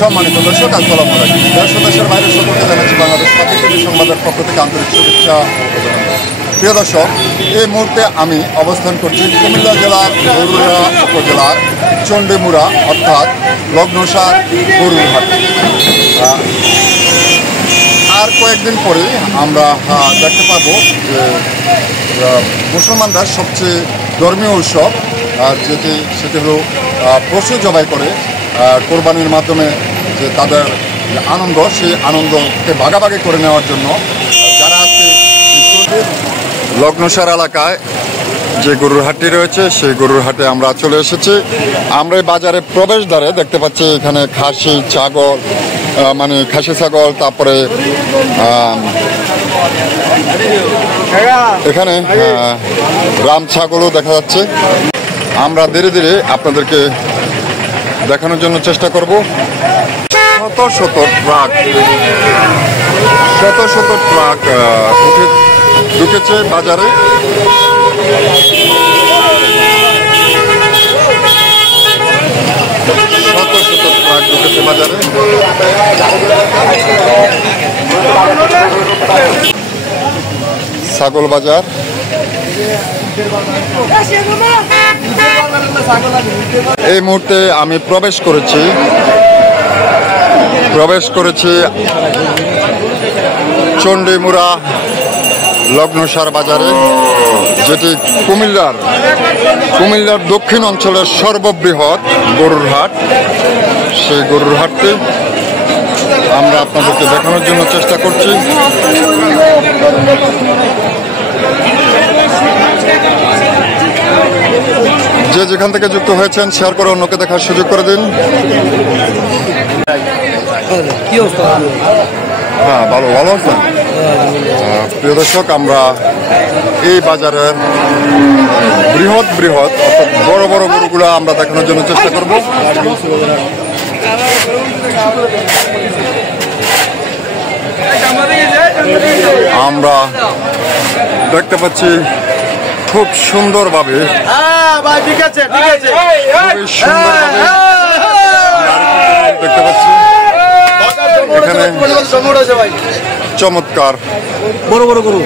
সম্মানিত দর্শক, আসসালামু আলাইকুম। দেশ ও দেশের বাইরে সকলকে জানাচ্ছি বাংলাদেশ পাখি টিভি সংবাদের পক্ষ থেকে আন্তরিক শুভেচ্ছা ও অভিনন্দন। প্রিয় দর্শক, এই মুহূর্তে আমি অবস্থান করছি কুমিল্লা জেলার বরুড়া উপজেলার চণ্ডীমুড়া অর্থাৎ লগ্নসার গরুর হাট। আর কয়েকদিন পরেই আমরা দেখতে পাবো যে মুসলমানদের সবচেয়ে ধর্মীয় উৎসব সেটি হলো পশু জবাই করে কোরবানির মাধ্যমে যে তাদের আনন্দ, সেই আনন্দকে ভাগাভাগি করে নেওয়ার জন্য যারা আছে লগ্নসার এলাকায় যে গরুর হাটটি রয়েছে সেই গরুর হাটে আমরা চলে এসেছি। আমরা এই বাজারে প্রবেশদ্বারে দেখতে পাচ্ছি এখানে খাসি ছাগল, মানে খাসি ছাগল, তারপরে এখানে রাম ছাগলও দেখা যাচ্ছে। আমরা ধীরে ধীরে আপনাদেরকে দেখানোর জন্য চেষ্টা করব। শত শত ট্রাক ঢুকেছে বাজারে। ছাগল বাজার। এই মুহূর্তে আমি প্রবেশ করেছি চণ্ডীমুড়া লগ্নসার বাজারে, যেটি কুমিল্লার দক্ষিণ অঞ্চলের সর্ববৃহৎ গরুর হাট। সেই গরুর হাটটি আমরা আপনাদেরকে দেখানোর জন্য চেষ্টা করছি। যে যেখান থেকে যুক্ত হয়েছেন শেয়ার করে অন্যকে দেখার সুযোগ করে দিন। হ্যাঁ, ভালো আছেন? প্রিয় দর্শক, আমরা এই বাজারের বৃহৎ অর্থাৎ বড় গরুগুলো আমরা দেখানোর জন্য চেষ্টা করব। আমরা দেখতে পাচ্ছি খুব সুন্দরভাবে দেখতে পাচ্ছি এখানে চমৎকার বড় গরু।